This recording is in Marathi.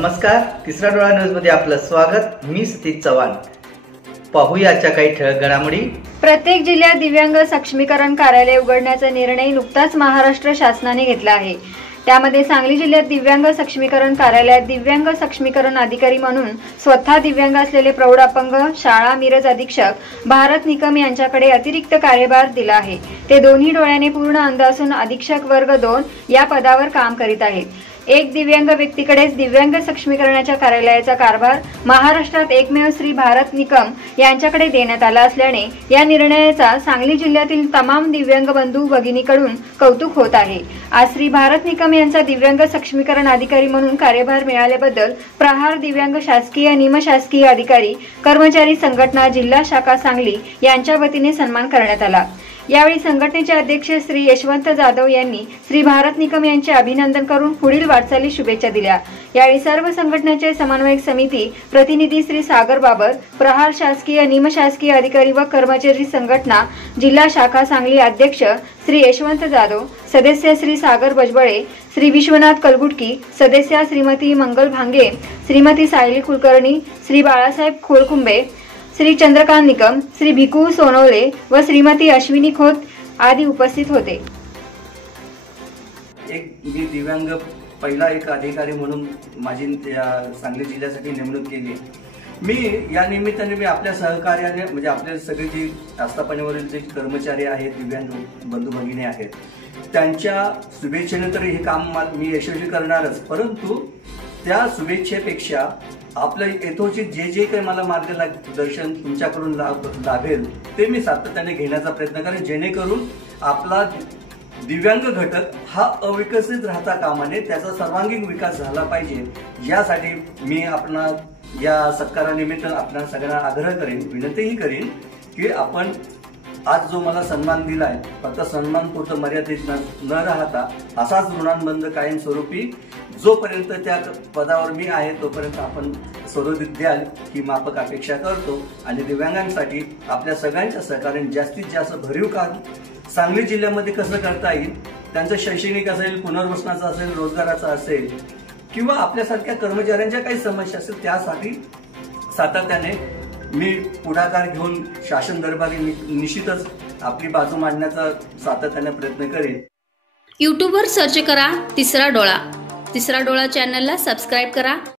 नमस्कार, तिसरा डोळा न्यूज मध्ये आपलं स्वागत। मी सतीश चव्हाण। पाहूयाच्या काही ठळक घडामोडी। प्रत्येक जिल्ह्यात दिव्यांग सक्षमीकरण कार्यालय उघडण्याचा निर्णय नुकताच महाराष्ट्र शासनाने घेतला आहे। त्यामध्ये सांगली जिल्ह्यात दिव्यांग सक्षमीकरण कार्यालयात दिव्यांग सक्षमीकरण अधिकारी म्हणून स्वतः दिव्यांग असलेले प्रौढ अपंग शाळा मिरज अधीक्षक भारत निकम यांच्याकडे अतिरिक्त कार्यभार दिला आहे। ते दोन्ही डोळ्याने पूर्ण अंध असून अधीक्षक वर्ग 2 या पदावर काम करीत आहेत। एक दिव्यांग व्यक्तीकडेच दिव्यांग सक्षमीकरणाच्या कार्यालयाचा कारभार महाराष्ट्रात एकमेव श्री भारत निकम यांच्याकडे देण्यात आला असल्याने या निर्णयाचा सांगली जिल्ह्यातील तमाम दिव्यांग बंधू भगिनीकडून कौतुक होत आहे। आज श्री भारत निकम यांचा दिव्यांग सक्षमीकरण अधिकारी म्हणून कार्यभार मिळाल्याबद्दल प्रहार दिव्यांग शासकीय निमशासकीय अधिकारी कर्मचारी संघटना जिल्हा शाखा सांगली यांच्या वतीने सन्मान करण्यात आला। यावेळी संघटनेचे अध्यक्ष श्री यशवंत जाधव यांनी श्री भारत निकम यांचे अभिनंदन करून पुढील वाटचाली शुभेच्छा दिल्या। यावेळी सर्व संघटनेचे समन्वयक समिती प्रतिनिधी श्री सागर बाबर, प्रहार शासकीय निमशासकीय अधिकारी व कर्मचारी संघटना जिल्हा शाखा सांगली अध्यक्ष श्री यशवंत जाधव, सदस्य श्री सागर बजबळे, श्री विश्वनाथ कलगुटकी, सदस्य श्रीमती मंगल भांगे, श्रीमती सायली कुलकर्णी, श्री बाळासाहेब खोलकुंबे, श्री चंद्रकांत निकम, श्री भिकू सोनवले व श्रीमती अश्विनी खोत आदी उपस्थित होते। मी दिव्यांग पहिला एक अधिकारी म्हणून माझी सांगली जिल्ह्यासाठी नेमणूक केली। मी या निमित्ताने आपल्या सहकार्याने म्हणजे आपले सगळे जे आस्थापनेवरील जे कर्मचारी आहेत, दिव्यांग बंधू भगिनी आहेत, त्यांच्या शुभेच्छेने तर हे काम मी यशस्वी करणारच, परंतु त्या शुभेच्छेपेक्षा आपल्या येथोचे जे काही मला मार्गदर्शन तुमच्याकडून लाभेल ते मी सातत्याने घेण्याचा प्रयत्न करेन, जेणेकरून आपला दिव्यांग घटक हा अविकसित राहता कामा नये, त्याचा सर्वांगीण विकास झाला पाहिजे। यासाठी मी आपणा या सत्कारानिमित्त आपल्या सगळ्यांना आग्रह करेन, विनंतीही करेन की आपण आज जो मला सन्मान दिलाय फक्त सन्मान पुरतं मर्यादित न राहता असाच ऋणानुबंध कायमस्वरूपी जोपर्यंत त्या पदावर मी आहे तोपर्यंत आपण स्वरूप द्याल ही माफक अपेक्षा करतो। आणि दिव्यांगांसाठी आपल्या सगळ्यांच्या सहकार्याने जास्तीत जास्त भरीव काम सांगली जिल्ह्यामध्ये कसं करता येईल, त्यांचं शैक्षणिक असेल, पुनर्वसनाचं असेल, रोजगाराचं असेल किंवा आपल्यासारख्या कर्मचाऱ्यांच्या काही समस्या असेल, त्यासाठी सातत्याने मी पुढाकार घेऊन शासन दरबारी निश्चितच आपली बाजू मांडण्याचा सातत्याने प्रयत्न करेन। यूट्यूबवर सर्च करा तिसरा डोळा। तिसरा डोळा चॅनलला सबस्क्राइब करा।